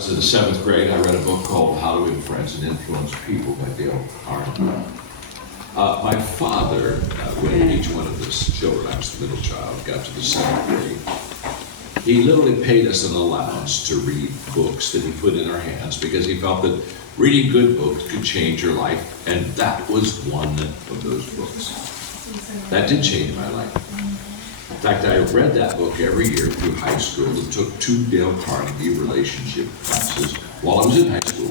I was in the 7th grade. I read a book called How to Win Friends and Influence People by Dale Carnegie. My father, when each one of his children, I was the middle child, got to the 7th grade, he literally paid us an allowance to read books that he put in our hands because he felt that reading good books could change your life, and that was one of those books. That did change my life. In fact, I read that book every year through high school and took 2 Dale Carnegie relationship classes while I was in high school.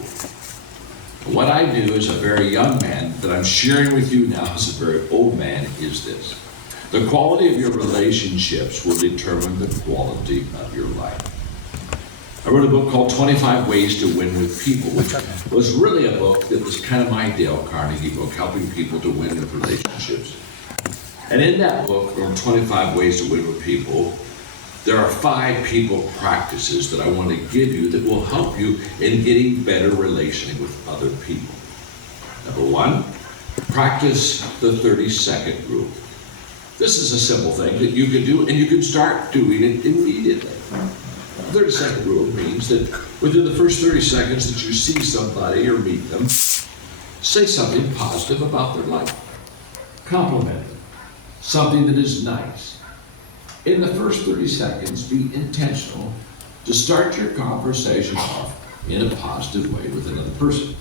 What I knew as a very young man that I'm sharing with you now as a very old man is this. The quality of your relationships will determine the quality of your life. I wrote a book called 25 Ways to Win with People, which was really a book that was kind of my Dale Carnegie book, helping people to win with relationships. And in that book, on 25 Ways to Win with People, there are 5 people practices that I want to give you that will help you in getting better relationing with other people. Number 1, practice the 30-second rule. This is a simple thing that you can do, and you can start doing it immediately. The 30-second rule means that within the first 30 seconds that you see somebody or meet them, say something positive about their life. Compliment them. Something that is nice. In the first 30 seconds, be intentional to start your conversation off in a positive way with another person.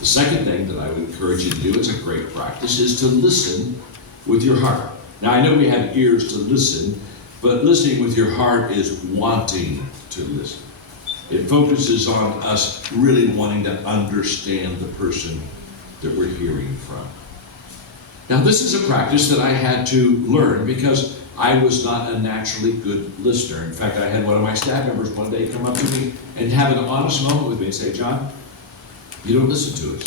The second thing that I would encourage you to do, it's a great practice, is to listen with your heart. Now, I know we have ears to listen, but listening with your heart is wanting to listen. It focuses on us really wanting to understand the person that we're hearing from. Now, this is a practice that I had to learn because I was not a naturally good listener. In fact, I had one of my staff members one day come up to me and have an honest moment with me and say, "John, you don't listen to us."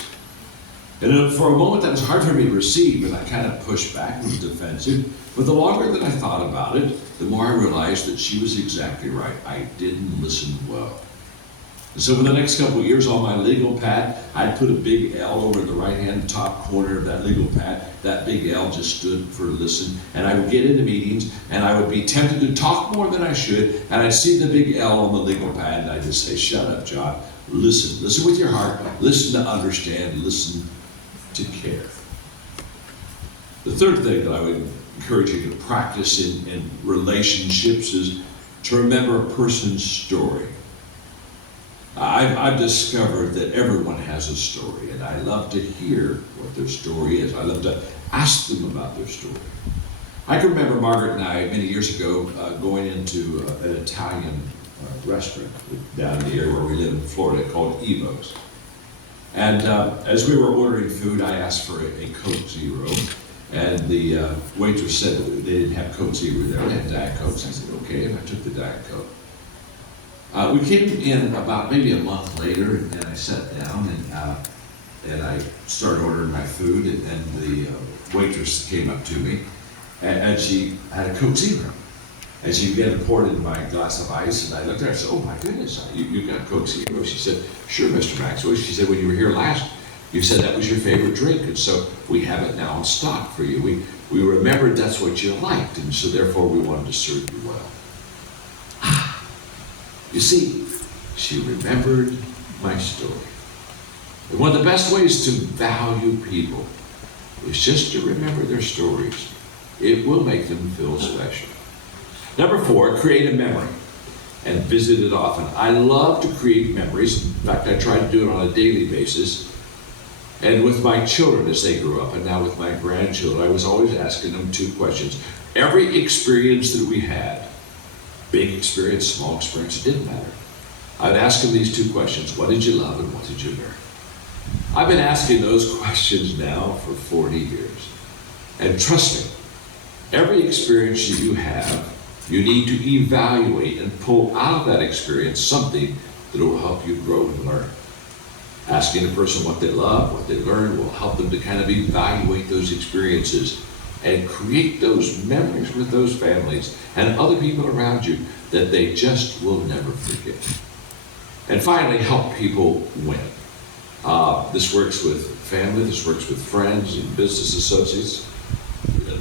And for a moment that was hard for me to receive, and I kind of pushed back and was defensive. But the longer that I thought about it, the more I realized that she was exactly right. I didn't listen well. And so for the next couple of years on my legal pad, I'd put a big L over in the right-hand top corner of that legal pad. That big L just stood for listen. And I would get into meetings, and I would be tempted to talk more than I should, and I'd see the big L on the legal pad, and I'd just say, "Shut up, John. Listen. Listen with your heart. Listen to understand. Listen to care." The third thing that I would encourage you to practice in relationships is to remember a person's story. I've discovered that everyone has a story, and I love to hear what their story is. I love to ask them about their story. I can remember Margaret and I, many years ago, going into an Italian restaurant down in the area where we live in Florida called Evo's. And as we were ordering food, I asked for a Coke Zero, and the waitress said that they didn't have Coke Zero there. They had Diet Cokes. I said, "Okay," and I took the Diet Coke. We came in about maybe a month later, and I sat down and I started ordering my food, and the waitress came up to me, and she had a Coke Zero. And she began to pour it into my glass of ice, and I looked at her and said, "Oh my goodness, you got Coke Zero?" She said, "Sure, Mr. Maxwell." She said, "When you were here last, you said that was your favorite drink, and so we have it now in stock for you. We remembered that's what you liked, and so therefore we wanted to serve you well." You see, she remembered my story. And one of the best ways to value people is just to remember their stories. It will make them feel special. Number 4, create a memory and visit it often. I love to create memories. In fact, I try to do it on a daily basis. And with my children as they grew up, and now with my grandchildren, I was always asking them 2 questions. Every experience that we had, big experience, small experience, it didn't matter. I'd ask them these 2 questions. What did you love and what did you learn? I've been asking those questions now for 40 years. And trust me, every experience that you have, you need to evaluate and pull out of that experience something that will help you grow and learn. Asking a person what they love, what they learn, will help them to kind of evaluate those experiences and create those memories with those families and other people around you that they just will never forget. And finally, help people win. This works with family, this works with friends and business associates.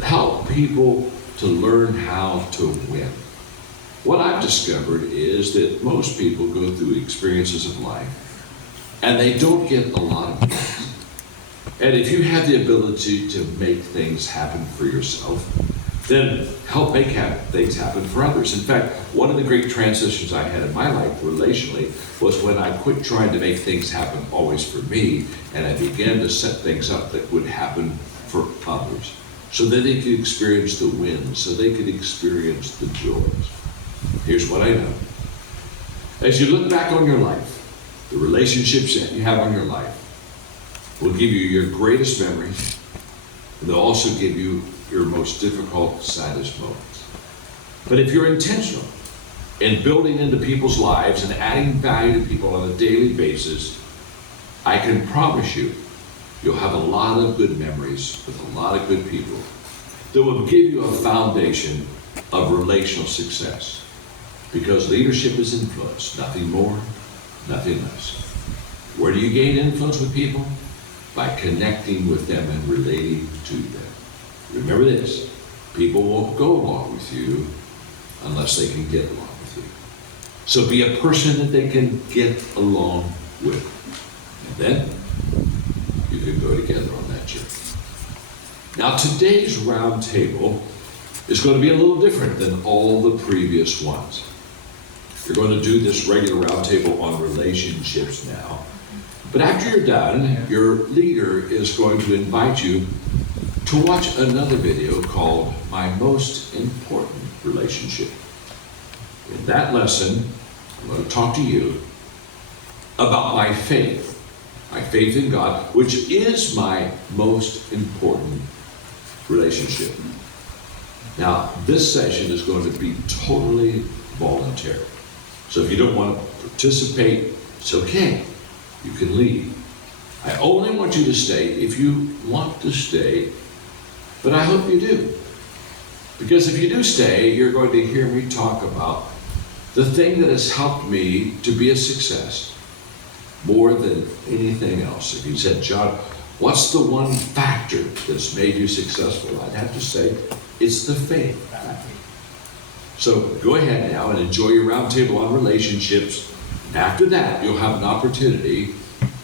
Help people to learn how to win. What I've discovered is that most people go through experiences of life and they don't get a lot of things. And if you have the ability to make things happen for yourself, then help make things happen for others. In fact, one of the great transitions I had in my life relationally was when I quit trying to make things happen always for me, and I began to set things up that would happen for others, so that they could experience the wins, so they could experience the joys. Here's what I know. As you look back on your life, the relationships that you have on your life will give you your greatest memories, and they'll also give you your most difficult, saddest moments. But if you're intentional in building into people's lives and adding value to people on a daily basis, I can promise you, you'll have a lot of good memories with a lot of good people that will give you a foundation of relational success. Because leadership is influence, nothing more, nothing less. Where do you gain influence with people? By connecting with them and relating to them. Remember this, people won't go along with you unless they can get along with you. So be a person that they can get along with. And then you can go together on that journey. Now today's round table is going to be a little different than all the previous ones. You're going to do this regular round table on relationships now. But after you're done, your leader is going to invite you to watch another video called My Most Important Relationship. In that lesson, I'm going to talk to you about my faith in God, which is my most important relationship. Now, this session is going to be totally voluntary. So if you don't want to participate, it's okay. You can leave. I only want you to stay if you want to stay, but I hope you do. Because if you do stay, you're going to hear me talk about the thing that has helped me to be a success more than anything else. If you said, John, what's the one factor that's made you successful? I'd have to say, it's the faith factor. So go ahead now and enjoy your roundtable on relationships. After that, you'll have an opportunity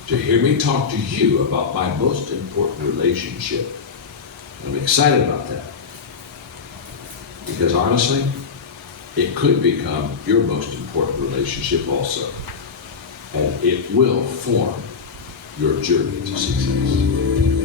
to hear me talk to you about my most important relationship. I'm excited about that. Because honestly, it could become your most important relationship also. And it will form your journey to success.